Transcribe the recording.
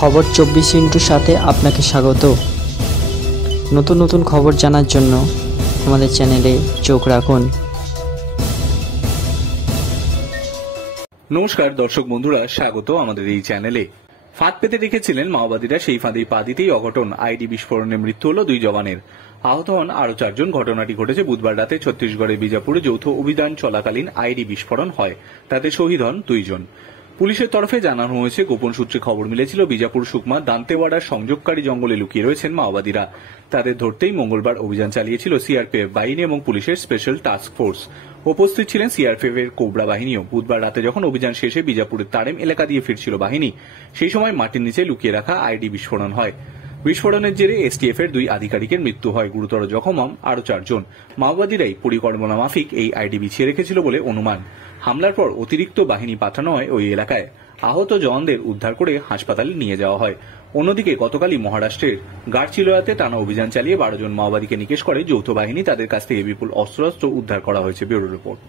খবর 24 সাথে আপনাকে স্বাগত। নতুন নতুন খবর জানার জন্য আমাদের চ্যানেলে চোখ রাখুন। নমস্কার দর্শক বন্ধুরা, স্বাগত আমাদের এই চ্যানেলে। ফাঁদ পেতে রেখেছিলেন মাওবাদীরা, সেই ফাঁদেই পা দিতেই অঘটন। আইডি বিস্ফোরণে মৃত্যু হল 2 জওয়ানের, আহত হন আরও 4 জন। ঘটনাটি ঘটেছে বুধবার রাতে ছত্তিশগড়ের বিজাপুরে। যৌথ অভিযান চলাকালীন আইডি বিস্ফোরণ হয়, তাতে শহীদ হন 2 জন। পুলিশের তরফে জানানো হয়েছে, গোপন সূত্রে খবর মিলেছিল বিজাপুর সুকমা দান্তেওয়াড়ার সংযোগকারী জঙ্গলে লুকিয়ে রয়েছেন মাওবাদীরা। তাদের ধরতেই মঙ্গলবার অভিযান চালিয়েছিল সিআরপিএফ বাহিনী এবং পুলিশের স্পেশাল টাস্ক ফোর্স। উপস্থিত ছিলেন সিআরপিএফ এর কোবরা বাহিনীও। বুধবার রাতে যখন অভিযান শেষে বিজাপুরের তারেম এলাকা দিয়ে ফিরছিল বাহিনী, সেই সময় মাটির নিচে লুকিয়ে রাখা আইডি বিস্ফোরণ হয়। বিস্ফোরণের জেরে এসটিএফ এর 2 আধিকারিকের মৃত্যু হয়, গুরুতর জখম হন আরও 4 জন। মাওবাদীরাই পরিকল্পনা মাফিক এই আইডি বিছিয়ে রেখেছিল বলে অনুমান। হামলার পর অতিরিক্ত বাহিনী পাঠানো হয় ওই এলাকায়। আহত জওয়ানদের উদ্ধার করে হাসপাতালে নিয়ে যাওয়া হয়। অন্যদিকে গতকালই মহারাষ্ট্রের গাড়চিলোয়াতে টানা অভিযান চালিয়ে 12 জন মাওবাদীকে নিকেশ করে যৌথ বাহিনী। তাদের কাছ থেকে বিপুল অস্ত্রশস্ত্র উদ্ধার করা হয়েছে। Bureau report.